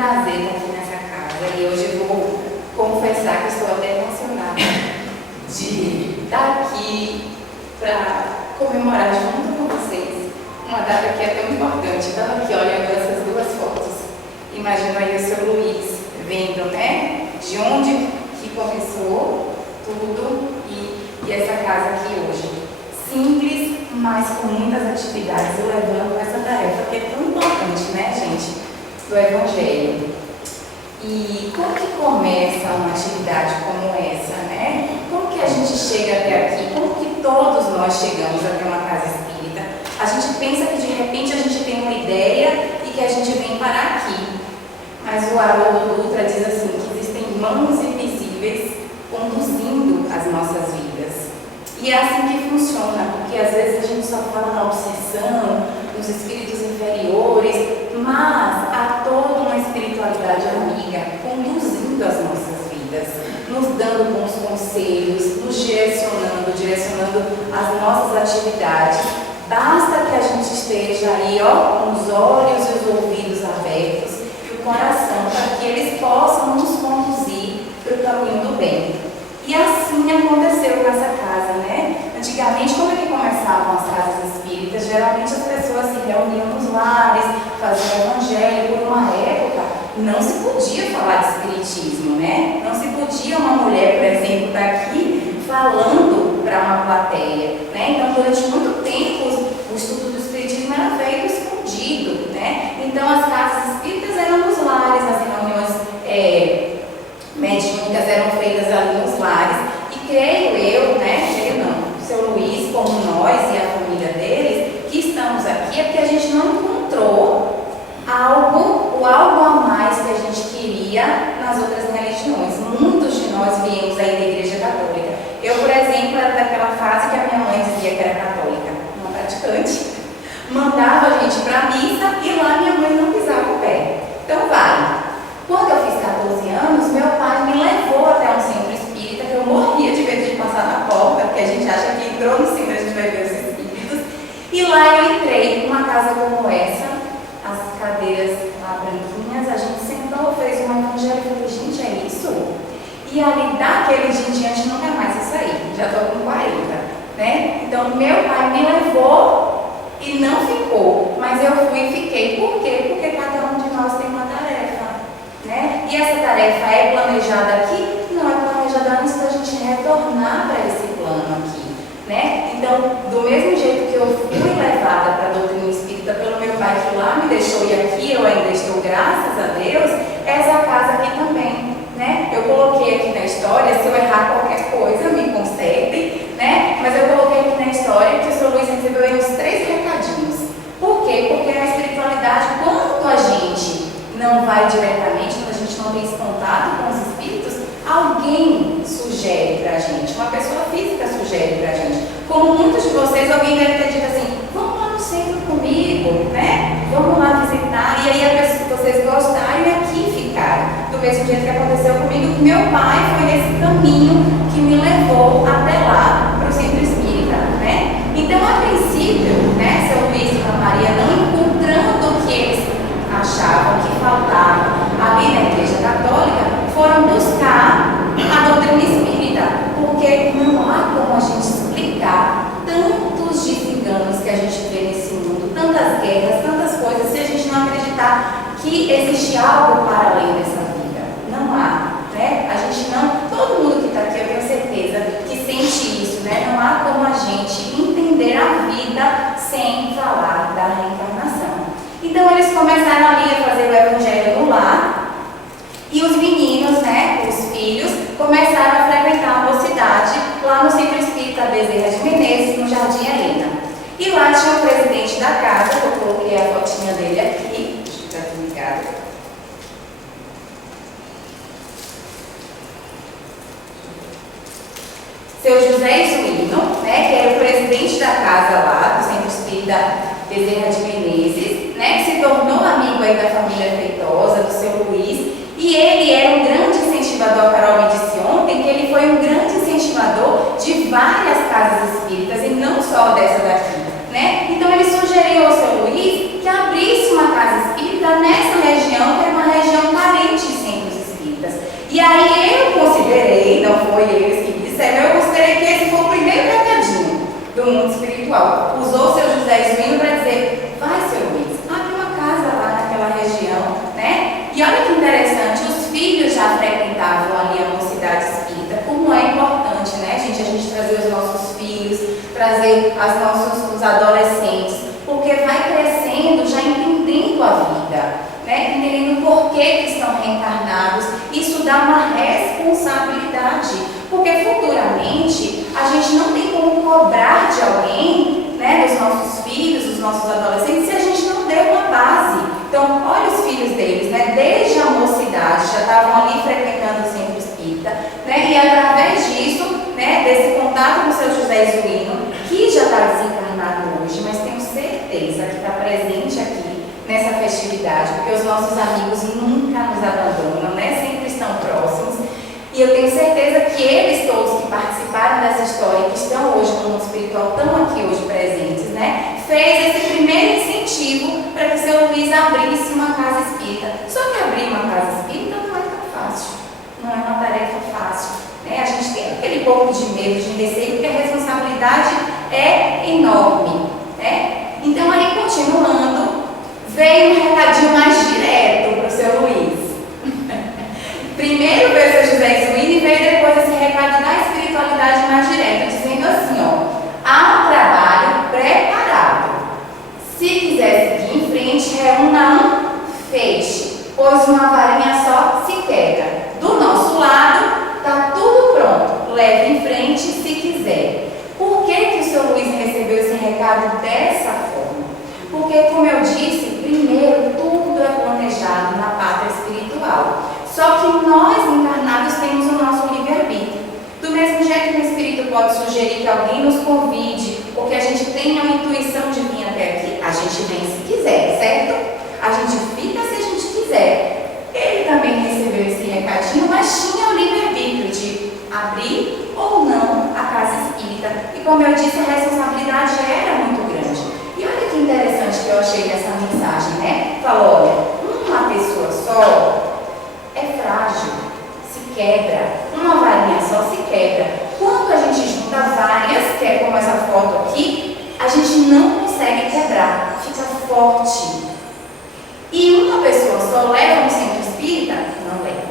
prazer estar aqui nessa casa e hoje eu vou confessar que estou até emocionada de estar aqui para comemorar junto com vocês uma data que é tão importante. Estava aqui olhando essas duas fotos, imagino aí o seu Luiz vendo, né, de onde que começou tudo e essa casa aqui hoje. Simples, mas com muitas atividades, eu levando essa tarefa que é tão importante, né, gente, do Evangelho. E como que começa uma atividade como essa, né? Como que a gente chega até aqui? Como que todos nós chegamos até uma casa espírita? A gente pensa que de repente a gente tem uma ideia e que a gente vem parar aqui. Mas o Haroldo Dutra diz assim, que existem mãos invisíveis conduzindo as nossas vidas. E é assim que funciona, porque às vezes a gente só fala na obsessão, nos espíritos inferiores, mas há toda uma espiritualidade amiga conduzindo as nossas vidas, nos dando bons conselhos, nos direcionando as nossas atividades. Basta que a gente esteja aí, com os olhos e os ouvidos abertos e o coração, para que eles possam nos conduzir para o caminho do bem. E assim aconteceu com essa casa, né? Antigamente, como é que começavam as casas espíritas? Geralmente as pessoas se reuniam nos lares, faziam evangelho. Por uma época, não se podia falar de espiritismo, né? Não se podia uma mulher, por exemplo, estar aqui falando para uma plateia, né? Então, durante muito tempo, o estudo do espiritismo era feito escondido, né? Então, as casas espíritas eram nos lares, as reuniões mediúnicas eram feitas ali nos lares, e creio eu, né, o seu Luiz, como nós e a família deles, que estamos aqui, é porque a gente não encontrou algo a mais que a gente queria nas outras religiões. Muitos de nós viemos aí da Igreja Católica. Eu, por exemplo, era daquela fase que a minha mãe dizia que era católica, uma praticante, mandava a gente para a missa e lá minha mãe não pisava o pé. Então vai. Quando eu fiz 14 anos, meu pai me levou até um centro espírita, que eu morria de medo de passar na porta, porque a gente acha que entrou no centro, a gente vai ver os espíritos. E lá eu entrei numa casa como essa, as cadeiras lá branquinhas, a gente sentou, fez um evangelho e falei, gente, é isso? E ali, daquele dia em diante, nunca mais eu saí, já estou com 40, né? Então, meu pai me levou e não ficou, mas eu fui e fiquei. Por quê? Porque cada um de nós tem uma tarefa. Né? E essa tarefa é planejada aqui? Não, é planejada antes da gente retornar para esse plano aqui, né? Então, do mesmo jeito que eu fui levada para a doutrina espírita pelo meu pai, que lá me deixou e aqui eu ainda estou, graças a Deus, essa casa aqui também, né? Eu coloquei aqui na história, se eu errar qualquer coisa, me consertem, né? Mas eu coloquei aqui na história que o Sr. Luiz recebeu aí uns 3 recadinhos. Por quê? Porque na espiritualidade, quando a gente não vai diretamente, quando a gente não tem esse contato com os espíritos, alguém sugere pra gente, uma pessoa física sugere pra gente. Como muitos de vocês, alguém deve ter dito assim, vamos lá no centro comigo, né? Vamos lá visitar, e aí vocês gostaram e aqui ficaram. Do mesmo jeito que aconteceu comigo, que meu pai foi nesse caminho que me levou até lá, para o centro espírita, né? Então, a princípio, né, seu Luiz e a Maria, não encontrando o que eles achavam que faltava ali na Igreja Católica, foram buscar a doutrina espírita, porque não há como a gente explicar tantos desenganos que a gente vê nesse mundo, tantas guerras, tantas coisas, se a gente não acreditar que existe algo para além dessa vida. Não há, né? A gente não, todo mundo que está aqui, eu tenho certeza que sente isso, né? Não há como a gente entender a vida sem falar da reencarnação. Então eles começaram ali a fazer o evangelho no lar, e os meninos, né, os filhos, começaram a frequentar a mocidade lá no Centro Espírita Bezerra de Menezes, no Jardim Helena. E lá tinha o presidente da casa, eu coloquei a fotinha dele aqui, deixa eu estar desligado. Seu José Isuíno, né, que era o presidente da casa lá, do Centro Espírita Bezerra de Menezes, né, que se tornou amigo aí da família Feitosa, do seu Luiz, e ele era um grande incentivador, a Carol me disse ontem, que ele foi um grande incentivador de várias casas espíritas, e não só dessa daqui, né? Então ele sugeriu ao seu Luiz que abrisse uma casa espírita nessa região, que era uma região E olha que interessante, os filhos já frequentavam ali a mocidade espírita. Como é importante, né, gente, a gente trazer os nossos filhos, trazer os adolescentes, porque vai crescendo já entendendo a vida, né, entendendo por que estão reencarnados. Isso dá uma responsabilidade, porque futuramente a gente não tem como cobrar de alguém, né, dos nossos filhos, dos nossos adolescentes, se a gente não deu uma base. Então, olha os filhos deles, né, desde a mocidade já estavam ali frequentando o centro espírita, né, e através disso, né, desse contato com o seu José Zuíno, que já está desencarnado hoje, mas tenho certeza que está presente aqui nessa festividade, porque os nossos amigos nunca nos abandonam, né, sempre estão próximos. E eu tenho certeza que eles todos que participaram dessa história, que estão hoje no mundo espiritual, estão aqui hoje presentes, né? Fez esse primeiro incentivo para que o seu Luiz abrisse uma casa espírita. Só que abrir uma casa espírita não é tão fácil, não é uma tarefa fácil, né? A gente tem aquele pouco de medo, de receio, porque a responsabilidade é enorme, né? Então, aí continuando, veio um recadinho mais direto para o seu Luiz. Primeiro veio o seu José Zuíno e veio depois esse recado da espiritualidade mais direto, dizendo assim, ó, há um trabalho preparado. Se quiser seguir em frente, reúna um feixe, pois uma varinha só se quebra. Do nosso lado, está tudo pronto. Leve em frente se quiser. Por que o seu Luiz recebeu esse recado dessa forma? Porque, como eu disse, primeiro, tudo é planejado na pátria espiritual. Só que nós, encarnados, temos o nosso livre-arbítrio. Do mesmo jeito que o Espírito pode sugerir que alguém nos convide, ou que a gente tenha uma intuição de vir até aqui, a gente vem se quiser, certo? A gente fica se a gente quiser. Ele também recebeu esse recadinho, mas tinha o livre-arbítrio de abrir ou não a casa espírita. E como eu disse, a responsabilidade era muito grande. E olha que interessante que eu achei nessa mensagem, né? Falou, olha, uma pessoa só é frágil, se quebra. Uma varinha só se quebra. Quando a gente junta várias, que é como essa foto aqui, a gente não consegue quebrar, fica forte. E uma pessoa só leva no centro espírita? Não leva.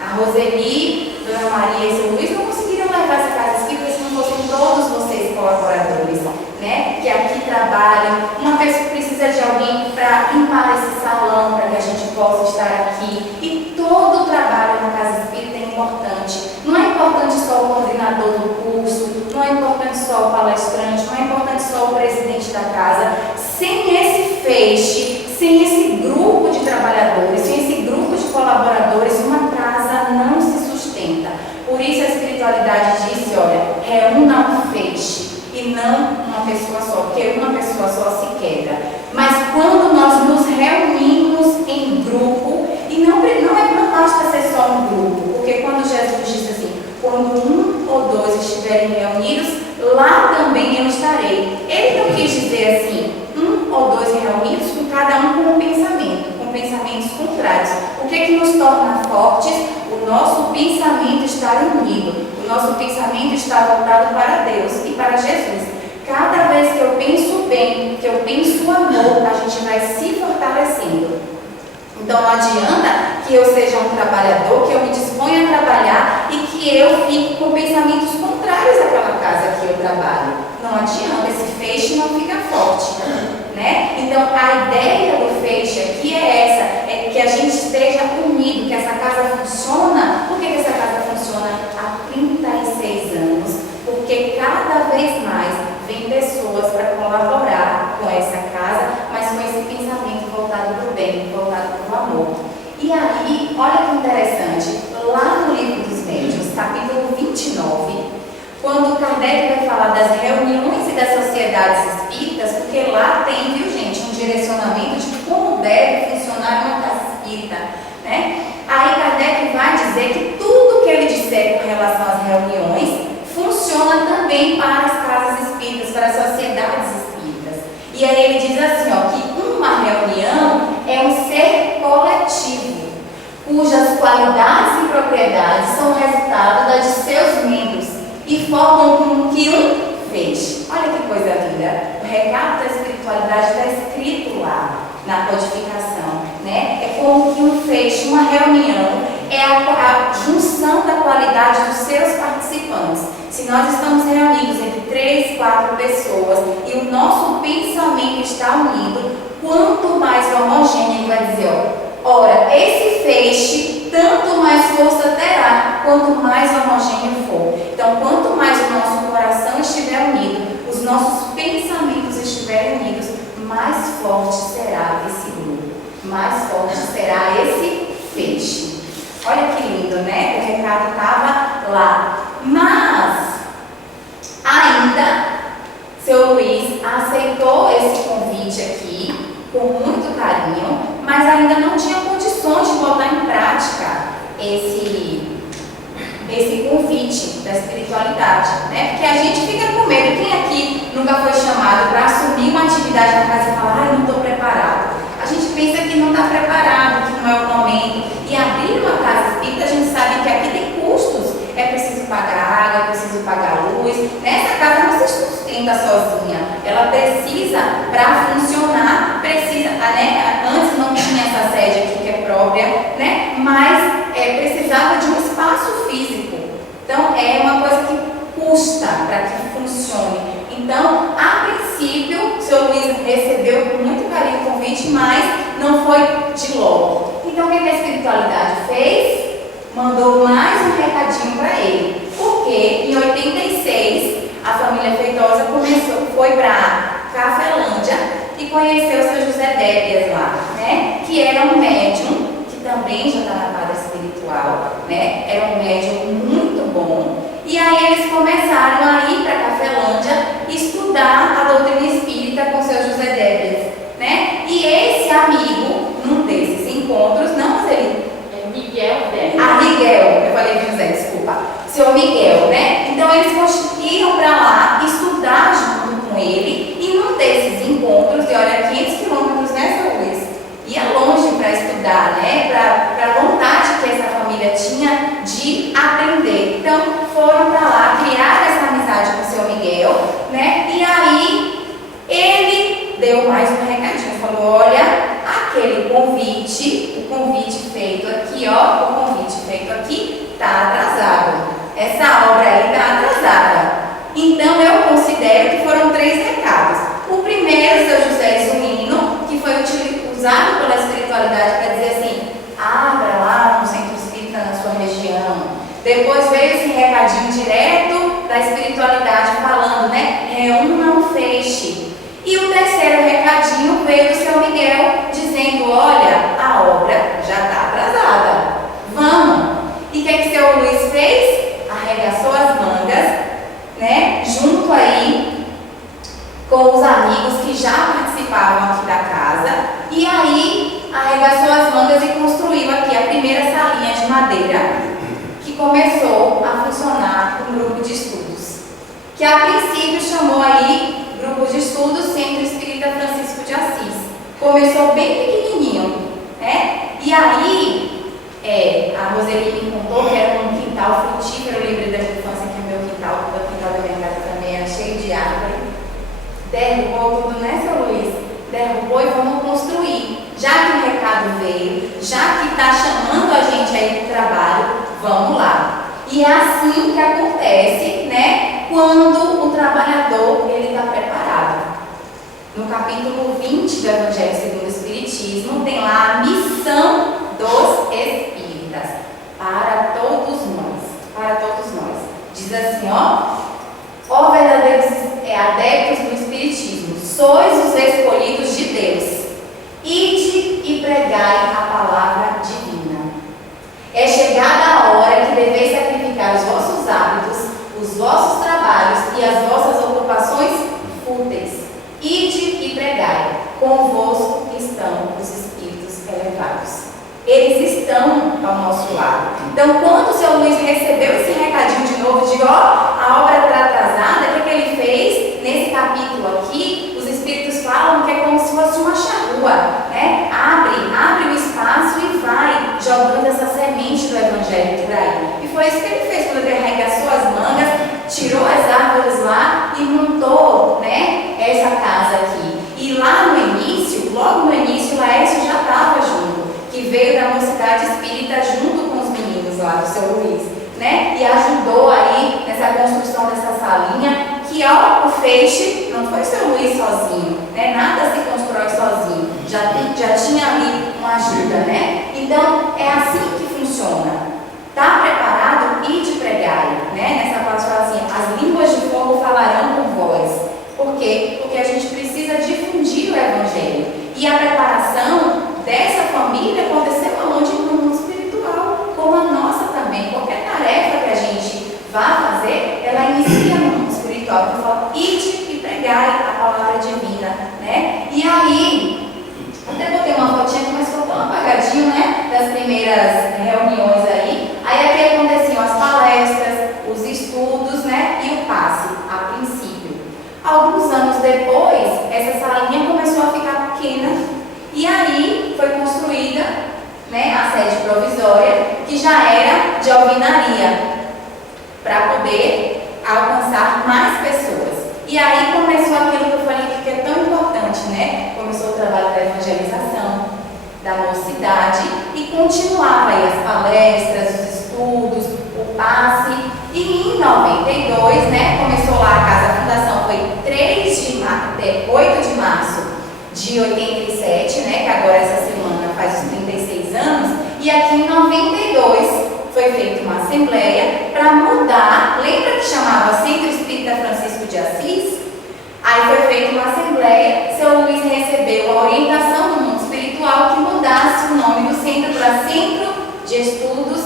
A Roseli, Dona Maria e seu Luiz não conseguiram levar essa casa espírita se não fossem todos vocês colaboradores, né? Que aqui trabalham. Uma pessoa precisa de alguém para limpar esse salão, para que a gente possa estar aqui. E todo o trabalho na casa espírita é importante. Não é importante só o coordenador do curso, não é importante só o palestrante, não é importante só o presidente da casa. Sem esse feixe, sem esse grupo de trabalhadores, sem esse grupo de colaboradores, uma casa não se sustenta. Por isso a espiritualidade disse, olha, reúna um feixe e não uma pessoa só, porque uma pessoa só se quebra. Mas quando nós nos reunimos em grupo, e não basta ser só um grupo, porque quando Jesus disse assim, quando um ou dois estiverem reunidos, lá também eu estarei. Ele não quis dizer assim, um ou dois reunidos, com cada um com um pensamento, com pensamentos contrários. O que nos torna fortes? O nosso pensamento estar unido, o nosso pensamento estar voltado para Deus e para Jesus. Cada vez que eu penso bem, que eu penso amor, a gente vai se fortalecendo. Então não adianta que eu seja um trabalhador, que eu me disponha a trabalhar e que eu fique com pensamentos contrários àquela casa que eu trabalho. Não adianta, esse feixe não fica forte, né? Então a ideia do feixe aqui é essa, é que a gente esteja unido, que essa casa funciona. Por que essa casa funciona há 36 anos? Porque cada vez mais vem pessoas para colaborar com essa casa, mas com esse pensamento voltado para o bem, voltado para o amor. E aí, olha que interessante, lá no Livro dos Médiuns, capítulo 29, quando Kardec vai falar das reuniões e das sociedades espíritas, porque lá tem, viu gente, um direcionamento de como deve funcionar uma casa espírita, né? Aí Kardec vai dizer que tudo que ele disser com relação às reuniões funciona também para as casas espíritas, para as sociedades espíritas. E aí ele diz assim, ó, que uma reunião é um ser coletivo, cujas qualidades e propriedades são resultado das de seus membros e formam como que um feixe. Olha que coisa linda. O recado da espiritualidade está escrito lá na codificação, né? É como que um feixe feixe, uma reunião, é a junção da qualidade dos seus participantes. Se nós estamos reunidos entre 3, 4 pessoas e o nosso pensamento está unido, quanto mais homogêneo, ele vai dizer, ora, esse feixe tanto mais força terá, quanto mais homogêneo for. Então, quanto mais o nosso coração estiver unido, os nossos pensamentos estiverem unidos, mais forte será esse grupo, mais forte será esse feixe. Olha que lindo, né? O recado estava lá. Mas, ainda, seu Luiz aceitou esse convite aqui, com muito carinho, mas ainda não tinha condições de botar em prática esse convite da espiritualidade, né? Porque a gente fica com medo. Quem aqui nunca foi chamado para assumir uma atividade na casa e falar, não estou preparado? A gente pensa que não está preparado, que não é o momento. E abrir uma casa espírita, a gente sabe que aqui tem custos. É preciso pagar água, é preciso pagar luz. Nessa casa não se sustenta sozinha. Ela precisa, para funcionar, precisa, né? Antes não tinha essa sede aqui que é própria, né? Mas precisava de um espaço físico. Então, é uma coisa que custa para que funcione. Então, a princípio, o seu Luiz recebeu com muito carinho o convite, mas não foi de logo. Então, o que a espiritualidade fez? Mandou mais um recadinho para ele. Porque em 86, a família Feitosa foi para Cafelândia e conheceu o seu José Débias lá, né? Que era um médium, que também já está na quadra espiritual, né? Era um médium muito bom. E aí eles começaram a ir para Cafelândia estudar a doutrina espírita com o seu José Débias, né? E esse amigo, num desses encontros, não, mas ele... Miguel Débias. Ah, Miguel, eu falei de José, desculpa. Seu Miguel, né? Então eles iam para lá estudar junto com ele e num desses encontros, e olha, 500 quilômetros, né, seu Luiz? Ia longe para estudar, né? Para a vontade que essa família tinha de aprender. Então foram para lá, criaram essa amizade com o seu Miguel, né? E aí ele deu mais um recadinho, falou, olha, aquele convite, o convite feito aqui, ó, o convite feito aqui está atrasado. Essa obra aí está atrasada. Então eu considero que foram 3 recados. O primeiro, seu José Zunino, que foi usado pela espiritualidade para dizer assim, abra lá um centro espírita na sua região. Depois veio esse recadinho direto da espiritualidade falando, né, reúna um feixe. E o terceiro recadinho veio do seu Miguel dizendo, olha, a obra já está atrasada, vamos. E o que seu Luiz fez? Arregaçou as mangas, né, junto aí com os amigos que já participavam aqui da casa, e aí arregaçou as mangas e construiu aqui a primeira salinha de madeira, que começou a funcionar um grupo de estudos, que a princípio chamou aí Grupo de Estudos Centro Espírita Francisco de Assis. Começou bem pequenininho, né? E aí, a Roseli me contou que era um quintal frutífero. Eu lembrei da minha infância que o meu quintal, o quintal da minha casa também era cheio de árvore. Derrubou tudo, né, seu Luiz? Derrubou e vamos construir. Já que o recado veio, já que está chamando a gente aí para o trabalho, vamos lá. E é assim que acontece, né, quando o trabalhador ele está preparado. No capítulo 20 do Evangelho segundo o Espiritismo, tem lá a missão dos espíritas para todos nós. Diz assim, ó verdadeiros adeptos do Espiritismo, sois os escolhidos de Deus, ide e pregai a palavra divina. É chegada a hora que deveis sacrificar os vossos hábitos, os vossos trabalhos e as vossas ocupações fúteis. Ide e pregai, convosco estão os espíritos elevados. Eles estão ao nosso lado. Então, quando o seu Luiz recebeu esse recadinho de novo, de a obra está atrasada, o que ele fez? Nesse capítulo aqui, os espíritos falam que é como se fosse uma charrua, né? Abre o espaço e vai jogando essa semente do Evangelho por aí. E foi isso que ele fez quando ele arregaçou as mangas, tirou as árvores lá e montou, né, essa casa aqui. E lá no início, logo no início, o Laércio já estava junto, que veio da Mocidade Espírita junto com os meninos lá do seu Luiz, né? E ajudou aí nessa construção dessa salinha, que ó, o feixe não foi o seu Luiz sozinho, né? Nada se constrói sozinho, já tinha ali uma ajuda, né? Então, é assim que funciona. Tá preparado? Ide pregai, né? Nessa parte fala assim, as línguas de fogo falarão com vós. Por quê? Porque a gente precisa difundir o Evangelho. E a preparação dessa família aconteceu aonde? No mundo espiritual, como a nossa também. Qualquer tarefa que a gente vá fazer, ela inicia no mundo espiritual. Então fala, ide e pregai a palavra divina, né? E aí, até botei uma fotinha que mas ficou tão apagadinho, né? Das primeiras reuniões aí. Aí aqui aconteciam as palestras, os estudos, né? E o passe, a princípio. Alguns anos depois, essa salinha começou a ficar pequena. E aí foi construída, né, a sede provisória, que já era de alvenaria, para poder alcançar mais pessoas. E aí começou aquilo que eu falei que é tão importante, né? Começou o trabalho da evangelização, da mocidade, e continuava aí as palestras, os estudos, o passe. E em 92, né, começou lá a casa, a fundação foi 8 de março de 87, né, que agora essa semana faz os 36 anos, e aqui em 92 foi feita uma assembleia para mudar, lembra que chamava Centro Espírita Francisco de Assis? Aí foi feita uma assembleia, seu Luiz recebeu a orientação do mundo espiritual que mudasse o nome do centro para Centro de Estudos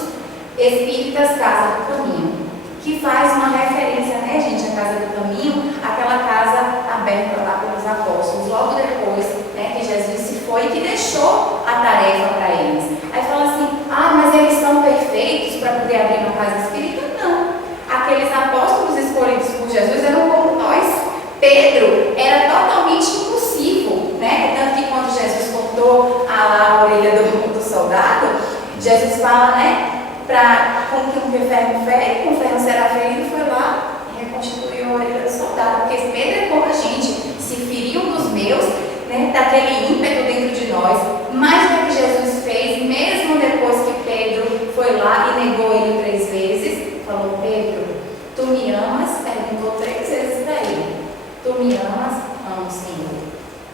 Espíritas Casa do Caminho, que faz uma referência, né, gente, a Casa do Caminho, aquela casa aberta lá pelos apóstolos, logo depois, né, que Jesus se foi e que deixou a tarefa para eles. Aí fala assim, mas eles são perfeitos para poder abrir uma casa espírita? Não. Aqueles apóstolos escolhidos por Jesus eram como nós. Pedro era totalmente impulsivo, né? Tanto que quando Jesus cortou a orelha do soldado, Jesus fala, né? Com que ferro fere, com ferro será ferido, foi lá e reconstituiu a orelha do soldado. Porque Pedro é como a gente, se feriu dos meus, né? Daquele ímpeto dentro de nós. Mas o que Jesus fez, mesmo depois que Pedro foi lá e negou ele 3 vezes, falou, Pedro, tu me amas? Perguntou 3 vezes para ele. Tu me amas? Amo, Senhor.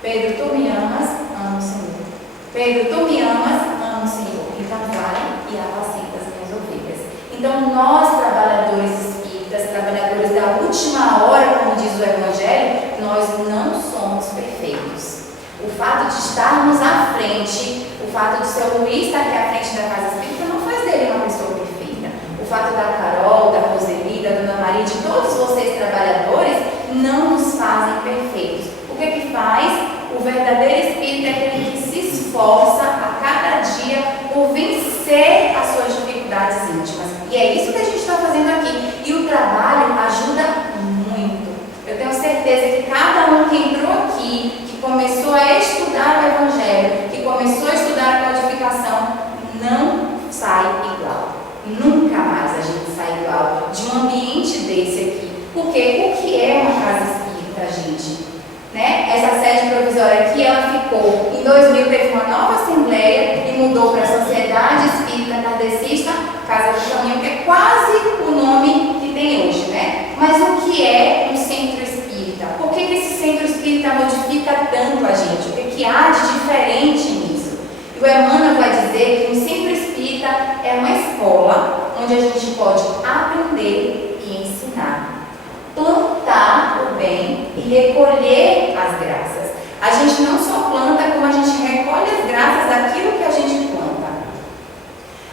Pedro, tu me amas? Amo, Senhor. Pedro, tu me amas? Amo, Senhor. Então vai e apacenta as minhas ovelhas. Então nós, trabalhadores espíritas, trabalhadores da última hora, como diz o Evangelho, nós não somos perfeitos. O fato de estarmos à frente, o fato de seu Luiz estar aqui à frente da casa espírita não faz dele uma pessoa perfeita. O fato da Carol, da Roseli, da Dona Maria, de todos vocês trabalhadores, não nos fazem perfeitos. O que é que faz? O verdadeiro espírito é aquele que se esforça a cada dia por vencer as suas dificuldades íntimas. E é isso que a gente está fazendo aqui. E o trabalho ajuda muito. Eu tenho certeza que cada um que entrou aqui, que começou a estudar o Evangelho, que começou a estudar a codificação, não sai igual. Nunca mais a gente sai igual de um ambiente desse aqui. Porque o que é uma casa espírita, gente? Né? Essa sede provisória aqui, ela ficou, em 2000 teve uma nova assembleia e mudou para a Sociedade Espírita Kardecista, Casa do Caminho, que é quase o nome que tem hoje, né? Mas o que é um centro espírita? Por que esse centro espírita modifica tanto a gente? O que há de diferente nisso? E o Emmanuel vai dizer que um centro espírita é uma escola onde a gente pode aprender e ensinar, plantar o bem e recolher as graças. A gente não só planta, como a gente recolhe as graças daquilo que a gente planta.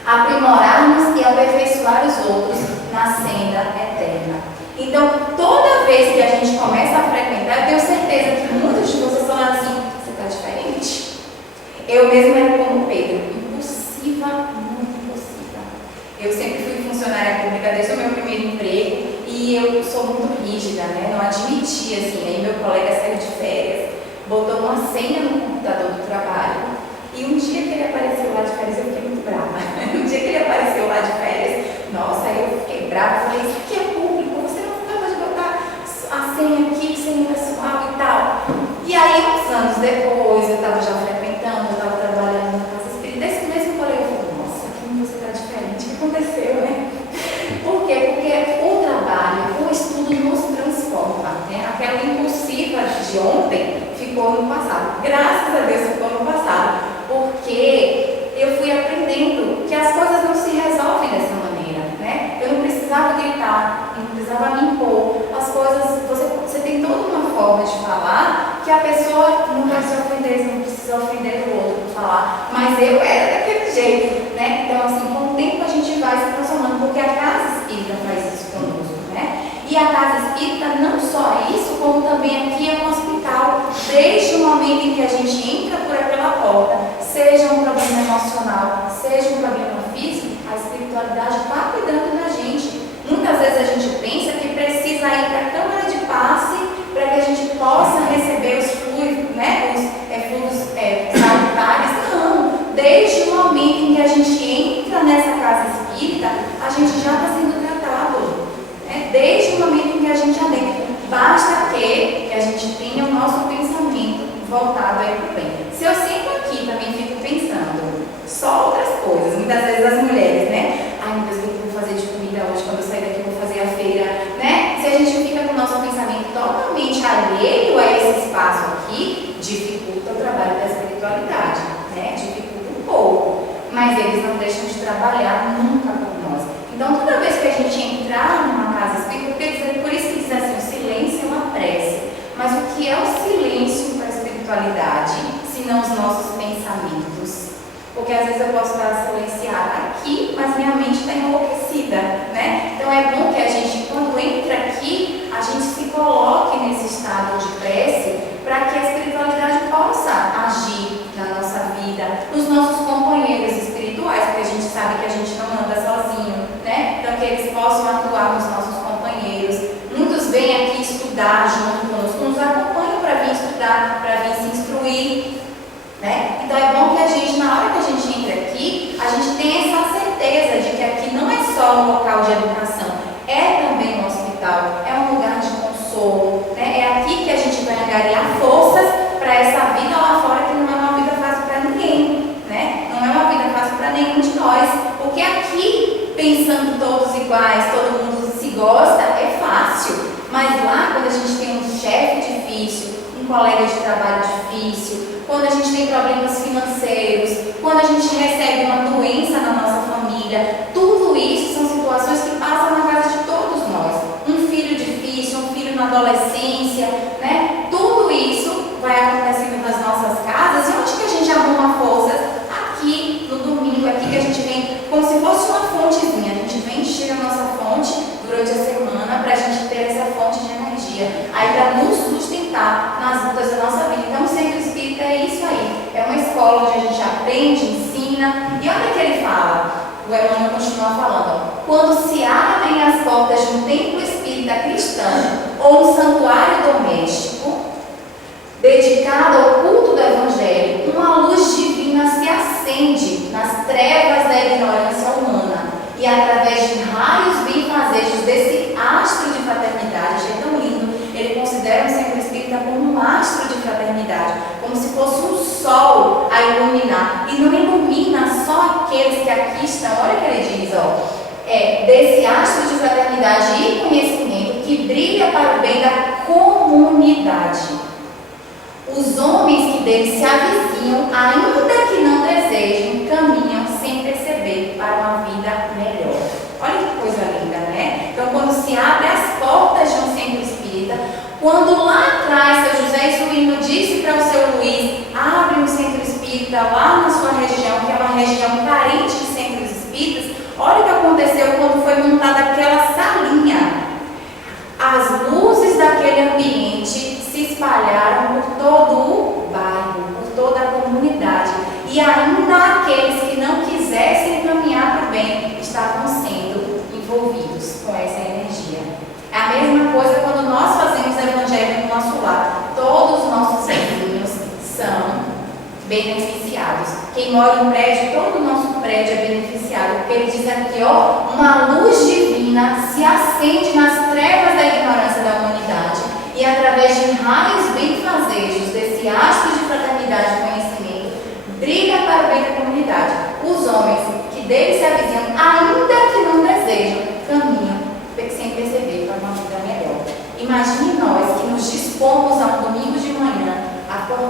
Aprimorarmos e aperfeiçoar os outros na senda eterna. Então, toda vez que a gente começa a frequentar, eu tenho certeza que muitos de vocês falaram assim, você está diferente. Eu mesma era como Pedro, impulsiva, muito impulsiva. Eu sempre fui funcionária pública desde o meu primeiro emprego e eu sou muito rígida, né? Não admitia, assim. Aí meu colega saiu de férias, botou uma senha no computador do trabalho e um dia que ele apareceu lá de férias, eu fiquei muito brava. Um dia que ele apareceu lá de férias, nossa, eu fiquei brava, falei, isso aqui é público, você não pode botar a senha aqui, senha pessoal e tal. E aí, uns anos depois, eu estava já frequentando, eu estava trabalhando na casa espírita, desse mesmo ficou no passado. Graças a Deus ficou no passado, porque eu fui aprendendo que as coisas não se resolvem dessa maneira, né? Eu não precisava gritar, não precisava me impor. As coisas, você tem toda uma forma de falar que a pessoa não vai se ofender, não precisa ofender o outro por falar. Mas eu era daquele jeito, né? Então, assim, com o tempo a gente vai se transformando, porque a casa espírita faz isso conosco, né? E a casa espírita não só é isso, como também aqui é um hospital. Desde o momento em que a gente entra por aquela porta, seja um problema emocional, seja um problema físico, a espiritualidade está cuidando da gente. Muitas vezes a gente pensa que precisa ir para a câmara de passe para que a gente possa receber os fluidos, né? Os fluidos salutares. Não! Desde o momento em que a gente entra nessa casa espírita, a gente já está sendo tratado. Desde o momento em que a gente adentra, basta que a gente tenha o nosso pensamento voltado aí para o bem. Se eu sento aqui também fico pensando só outras coisas, muitas vezes as mulheres, né? Ai meu Deus, o que eu vou fazer de comida hoje? Quando eu sair daqui eu vou fazer a feira, né? Se a gente fica com o nosso pensamento totalmente alheio a esse espaço aqui, dificulta o trabalho da espiritualidade, né? Dificulta um pouco, mas eles não deixam de trabalhar nunca por nós. Então, toda vez que a gente entrar numa casa espírita, por isso que diz assim, o silêncio é uma prece. Mas o que é o silêncio para a espiritualidade, se não os nossos pensamentos? Porque às vezes eu posso estar silenciada aqui, mas minha mente está enlouquecida, né? Então é bom que a gente, quando entra aqui, a gente se coloque nesse estado de prece para que a espiritualidade possa agir na nossa vida, nos nossos companheiros espirituais, porque a gente sabe que a gente não anda sozinho, né? Então que eles possam atuar nos nossos companheiros. Muitos vêm aqui estudar junto conosco, nos acompanham para vir estudar, para vir se instruir, né? Então é bom que a gente, na hora que a gente entra aqui, a gente tenha essa certeza de que aqui não é só um local de educação, é também um hospital, é um lugar de consolo, né? É aqui que a gente vai angariar forças para essa vida lá fora, que não é uma vida fácil para ninguém, né? Não é uma vida fácil para nenhum de nós, porque aqui, pensando todos iguais, todo mundo se gosta, é fácil, mas lá quando a gente tem um chefe difícil, um colega de trabalho difícil, quando a gente tem problemas financeiros, quando a gente recebe uma doença na nossa família, tudo isso são situações que passam na casa de todos nós. Um filho difícil, um filho na adolescência, né? Tudo isso vai acontecendo nas nossas casas. E onde que a gente arruma forças? Aqui, no domingo, aqui que a gente vem como se fosse uma fontezinha. A gente vem encher a nossa fonte durante a semana para a gente ter essa fonte de energia. Aí para nos sustentar nas lutas da nossa vida. Então o centro espírita é isso aí. É uma escola onde a gente aprende, ensina. E olha o que ele fala. O Emmanuel continua falando. Quando se abrem as portas de um templo espírita cristão ou um santuário doméstico dedicado ao culto do Evangelho, uma luz divina se acende nas trevas da ignorância humana e através de raios benfazejos desse astro de fraternidade, achei tão lindo, ele considera o centro espírita como um astro de fraternidade, como se fosse um sol a iluminar, e não ilumina só aqueles que aqui estão. Olha o que ele diz, desse astro de fraternidade e conhecimento que brilha para o bem da comunidade. Os homens que dele se avizinham, ainda que não desejem, caminham sem perceber para uma vida melhor. Olha que coisa linda, né? Então, quando se abre as portas de um centro espírita, quando lá atrás seu José Suíno disse para o seu Luiz, abre um centro espírita lá na sua região, que é uma região carente de centros espíritas, olha o que aconteceu quando foi montada aquela salinha. As luzes daquele ambiente se espalharam por todo o bairro, por toda a comunidade. E ainda aqueles que não quisessem caminhar para o bem estavam sendo envolvidos com essa energia. É a mesma coisa quando nós fazemos o evangelho no nosso lar. Todos os nossos vizinhos são beneficiados. Quem mora em prédio, todo o nosso prédio é beneficiado. Porque ele diz aqui, uma luz divina se acende nas trevas da ignorância da humanidade e através de raios benfazejos desse astro de fraternidade e conhecimento, brilha para o bem da comunidade. Os homens que dele se avizinham, ainda que não desejam, caminham sem perceber para uma vida melhor. Imagine nós que nos dispomos a um domingo de manhã acordar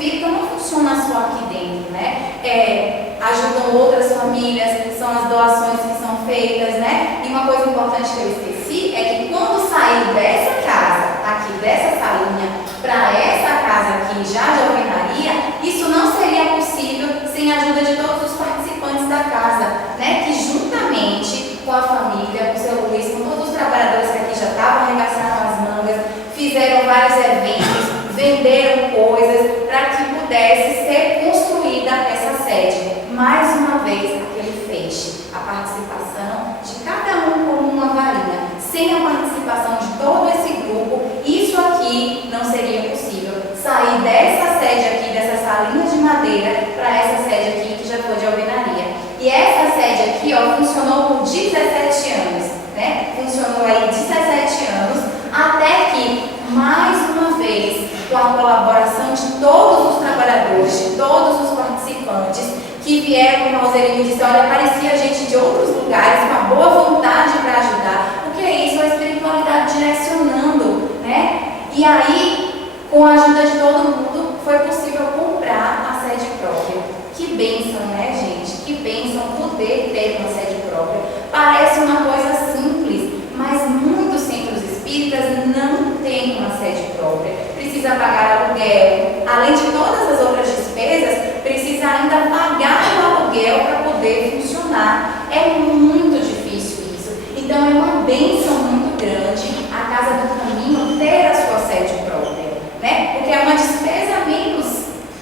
espírita não funciona só aqui dentro, né? Ajudam outras famílias, são as doações que são feitas, né? E uma coisa importante que eu esqueci é que quando sair dessa casa, aqui dessa salinha, para essa casa aqui já de alvenaria, isso não seria possível sem a ajuda de todos os participantes da casa, né? Que juntamente com a família, com o seu Luiz, com todos os trabalhadores que aqui já estavam arregaçando as mangas, fizeram vários eventos, venderam coisas para que pudesse ser construída essa sede. Mais uma vez, aquele feixe, a participação de cada um como uma varinha. Sem a participação de todo esse grupo, isso aqui não seria possível. Sair dessa sede aqui, dessa salinha de madeira, para essa sede aqui que já foi de alvenaria. E essa sede aqui, ó, funcionou por 17 anos, né? Funcionou aí 17 anos, até que, mais uma vez, com a colaboração de todos os trabalhadores, de todos os participantes, que vieram, como o Roserino disse, olha, parecia gente de outros lugares, com a boa vontade para ajudar, porque é isso, a espiritualidade direcionando, né? E aí, com a ajuda de todo mundo, foi possível comprar a sede própria. Que bênção, né, gente? Que bênção poder ter uma sede própria. Parece uma coisa simples, mas muitos centros espíritas não têm uma sede própria. Precisa pagar aluguel, além de todas as outras despesas, precisa ainda pagar o aluguel para poder funcionar. É muito difícil isso. Então é uma bênção muito grande a Casa do Caminho ter a sua sede própria, né? Porque é uma despesa a menos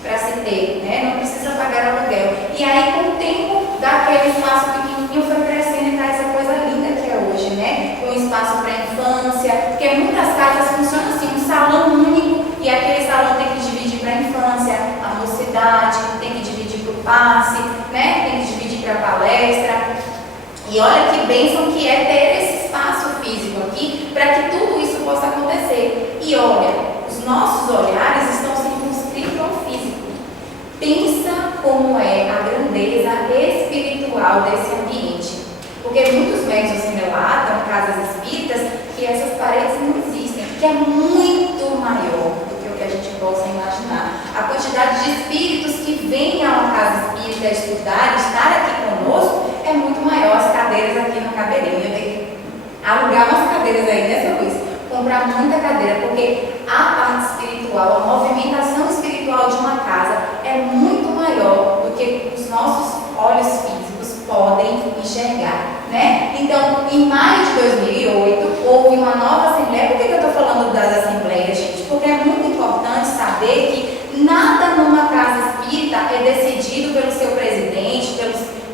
para se ter, né? Não precisa pagar aluguel. E aí, com o tempo, daquele espaço pequenininho foi crescendo e tá essa coisa linda que é hoje, né? Um espaço para infância, porque muitas casas funcionam assim, um salão único, e aquele salão tem que dividir para a infância, a mocidade, tem que dividir para o passe, né? Tem que dividir para a palestra. E olha que bênção que é ter esse espaço físico aqui, para que tudo isso possa acontecer. E olha, os nossos olhares estão circunscritos ao físico. Pensa como é a grandeza espiritual desse ambiente. Porque muitos médiuns relatam, casas espíritas, que essas paredes não existem, que é muito maior do que o que a gente possa imaginar. A quantidade de espíritos que vêm a uma casa espírita estudar, estar aqui conosco, é muito maior. As cadeiras aqui não caberiam. Eu tenho que alugar umas cadeiras aí, né, seu Luiz? Comprar muita cadeira, porque a parte espiritual, a movimentação espiritual de uma casa é muito maior do que os nossos olhos físicos podem enxergar, né? Então, em maio de 2008, houve uma nova assembleia. Por que eu estou falando das assembleias, gente? Porque é muito importante saber que nada numa casa espírita é decidido pelo seu presidente,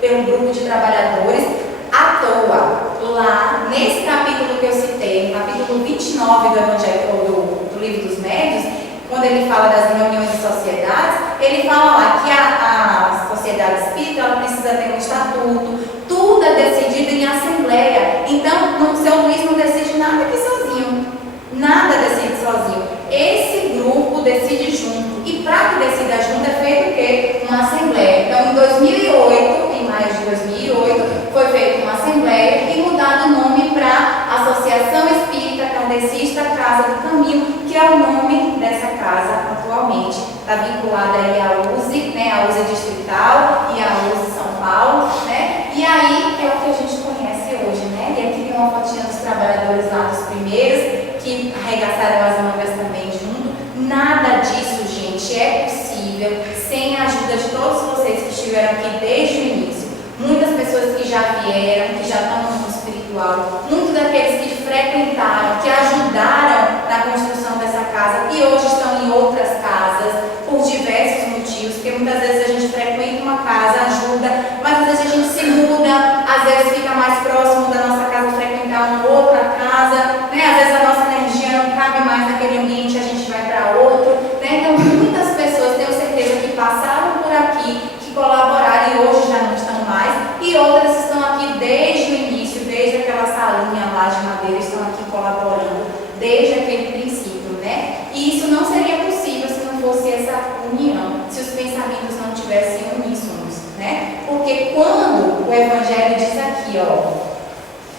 pelo grupo de trabalhadores, à toa. Lá, nesse capítulo que eu citei, no capítulo 29 do Evangelho, do Livro dos Médiuns, quando ele fala das reuniões de sociedades, ele fala lá que a sociedade espírita ela precisa ter um estatuto, tudo é decidido em assembleia. Então, o seu Luiz não decide nada aqui sozinho, nada decide sozinho. Esse grupo decide junto, e para que decida junto é feito o quê? Uma assembleia. Então, em 2008, em maio de 2008, foi feita uma assembleia e mudado o nome para Associação Espírita Kardecista Casa do Caminho, que é o nome dessa casa atualmente. Está vinculada aí à USE, né, a USE Distrital e à USE São Paulo, né? E aí é o que a gente conhece hoje, né? E aqui tem uma fotinha dos trabalhadores lá dos primeiros, que arregaçaram as mangas também junto. Nada disso, gente, é possível sem a ajuda de todos vocês que estiveram aqui desde o início. Muitas pessoas que já vieram, que já estão no mundo espiritual, muitos daqueles que frequentaram, que ajudaram na construção dessa casa e hoje estão em outras casas por diversos motivos, porque muitas vezes a gente frequenta uma casa, ajuda, mas às vezes a gente se muda, às vezes fica mais próximo da nossa casa frequentar uma outra casa, né? Às vezes a nossa energia não cabe mais naquele ambiente, a gente vai para outro, né? Então muitas pessoas, tenho certeza, que passaram por aqui, que colaboraram e hoje já não estão mais, e outras estão aqui desde o início, desde aquela salinha lá de madeira, estão aqui colaborando desde aquele princípio, né? E isso não seria possível se não fosse essa união, se os pensamentos não tivessem uníssonos, né? Porque quando o Evangelho diz aqui, ó,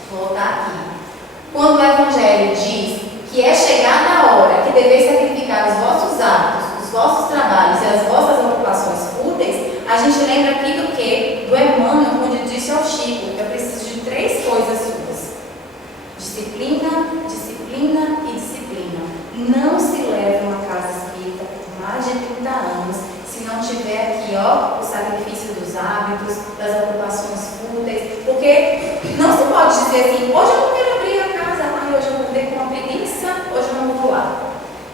vou voltar aqui, quando o Evangelho diz que é chegada a hora que deveis sacrificar os vossos atos, os vossos trabalhos e as vossas ocupações fúteis, a gente lembra aqui do que? Do Emmanuel, quando disse ao Chico: eu preciso de 3 coisas suas: disciplina, disciplina e disciplina. Não se leva uma casa espírita por mais de 30 anos se não tiver aqui, ó, o sacrifício dos hábitos, das ocupações fúteis, porque não se pode dizer assim: hoje eu não quero abrir a casa, hoje eu vou ver com uma preguiça, hoje eu não vou lá,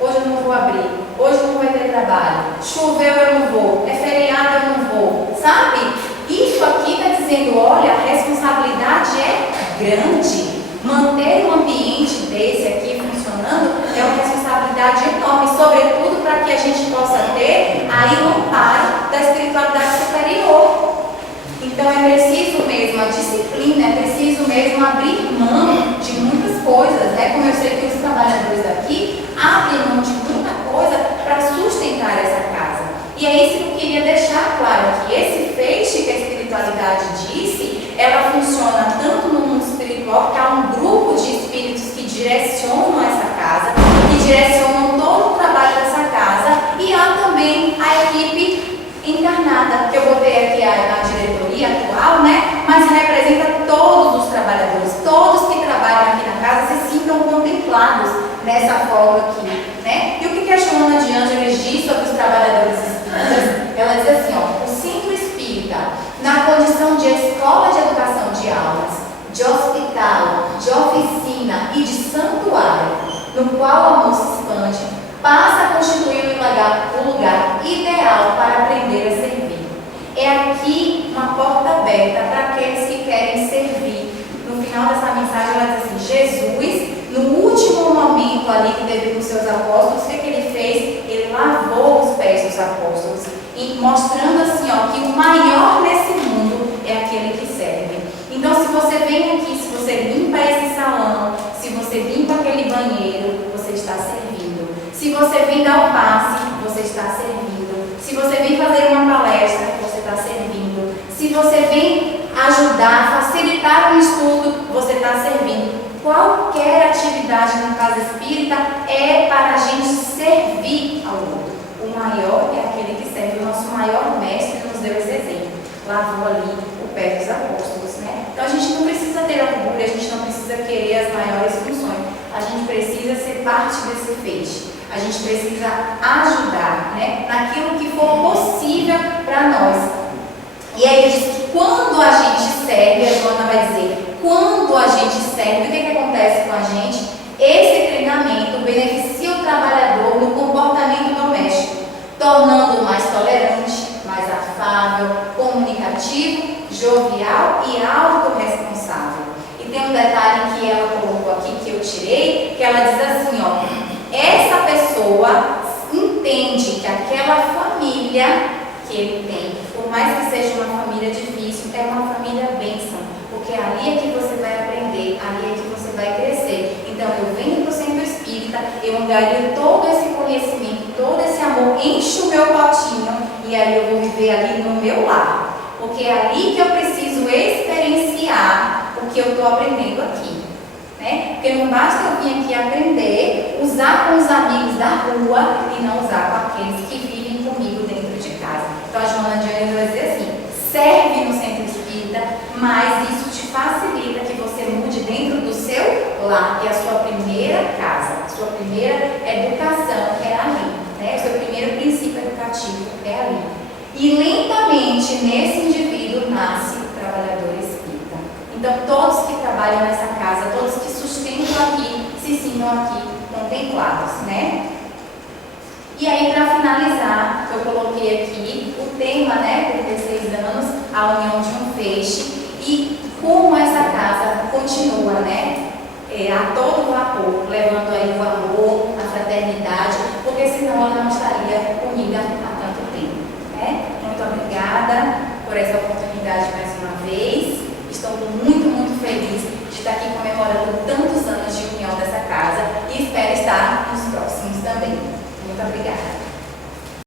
hoje eu não vou abrir, hoje não vai ter trabalho, choveu eu não vou, é feriado eu não vou, sabe? Isso aqui está dizendo: olha, a responsabilidade é grande. Manter um ambiente desse aqui funcionando é uma responsabilidade enorme, sobretudo para que a gente possa ter aí o amparo da espiritualidade superior. Então é preciso mesmo a disciplina, é preciso mesmo abrir mão de muitas coisas, né? Como eu sei que os trabalhadores daqui abrem mão de muita coisa para sustentar essa casa. E é isso que eu queria deixar claro, que esse feixe que a espiritualidade disse, ela funciona tanto no mundo espiritual, que há um grupo de espíritos que direcionam essa casa, que direcionam todo o trabalho dessa casa, e há também a equipe encarnada, que eu botei aqui a diretoria atual, né? Mas representa todos os trabalhadores, todos que trabalham aqui na casa se sintam contemplados nessa forma aqui, né? E o que a Joana de Ângeles diz sobre os trabalhadores espíritas? Ela diz assim, ó: o centro espírita, na condição de escola de educação de almas, de hospital, de oficina e de santuário, no qual o amor se expande, passa a constituir o lugar ideal para aprender a servir. É aqui uma porta aberta para aqueles que querem servir. No final dessa mensagem ela diz assim: Jesus, no último momento ali que teve com os seus apóstolos, o que ele fez? Ele lavou os pés dos apóstolos, e mostrando assim, ó, que o maior nesse mundo é aquele que serve. Então, se você vem aqui, se você limpa esse salão, se você limpa aquele banheiro, você está servindo. Se você vem dar o passe, você está servindo. Se você vem fazer uma palestra, você está servindo. Se você vem ajudar, facilitar um estudo, você está servindo. Qualquer atividade na casa espírita é para a gente servir ao outro. O maior é aquele que serve. O nosso maior mestre nos deu esse exemplo. Lavou ali o pé dos apóstolos, né? Então a gente não precisa ter orgulho, a gente não precisa querer as maiores funções. A gente precisa ser parte desse feixe. A gente precisa ajudar, né? Naquilo que for possível para nós. E aí ele diz que quando a gente serve, a Joana vai dizer, quando a gente serve, o que acontece com a gente? Esse treinamento beneficia o trabalhador no comportamento doméstico, tornando-o mais tolerante, mais afável, comunicativo, jovial e autorresponsável. E tem um detalhe que ela colocou aqui, que eu tirei, que ela diz assim, ó: essa pessoa entende que aquela família que ele tem, por mais que seja uma família difícil, é uma família bênção, porque ali é que você vai aprender, ali é que você vai crescer. Então eu venho para o centro espírita, eu angario todo esse conhecimento, todo esse amor, encho o meu potinho e aí eu vou viver ali no meu lar, porque é ali que eu preciso experienciar o que eu estou aprendendo aqui, né? Porque não basta eu vir aqui aprender, usar com os amigos da rua e não usar com aqueles que vivem comigo dentro de casa. Então a Joana de Ângeles vai dizer assim: serve no centro espírita, mas isso te facilita que você mude dentro do seu lar, que é a sua primeira casa, a sua primeira educação é ali, né? O seu primeiro princípio educativo é ali. E lentamente nesse indivíduo nasce o trabalhador espírita. Então todos que trabalham nessa casa, todos que sustentam aqui, se sintam aqui contemplados, né? E aí, para finalizar, eu coloquei aqui o tema, né, 36 anos, a união de um feixe, e como essa casa continua, né, a todo vapor, levando aí o amor, a fraternidade, porque senão ela não estaria unida há tanto tempo, né? Muito obrigada por essa oportunidade mais uma vez. Estou muito, muito feliz de estar aqui comemorando tantos anos de união dessa casa e espero estar nos próximos também. Muito obrigada.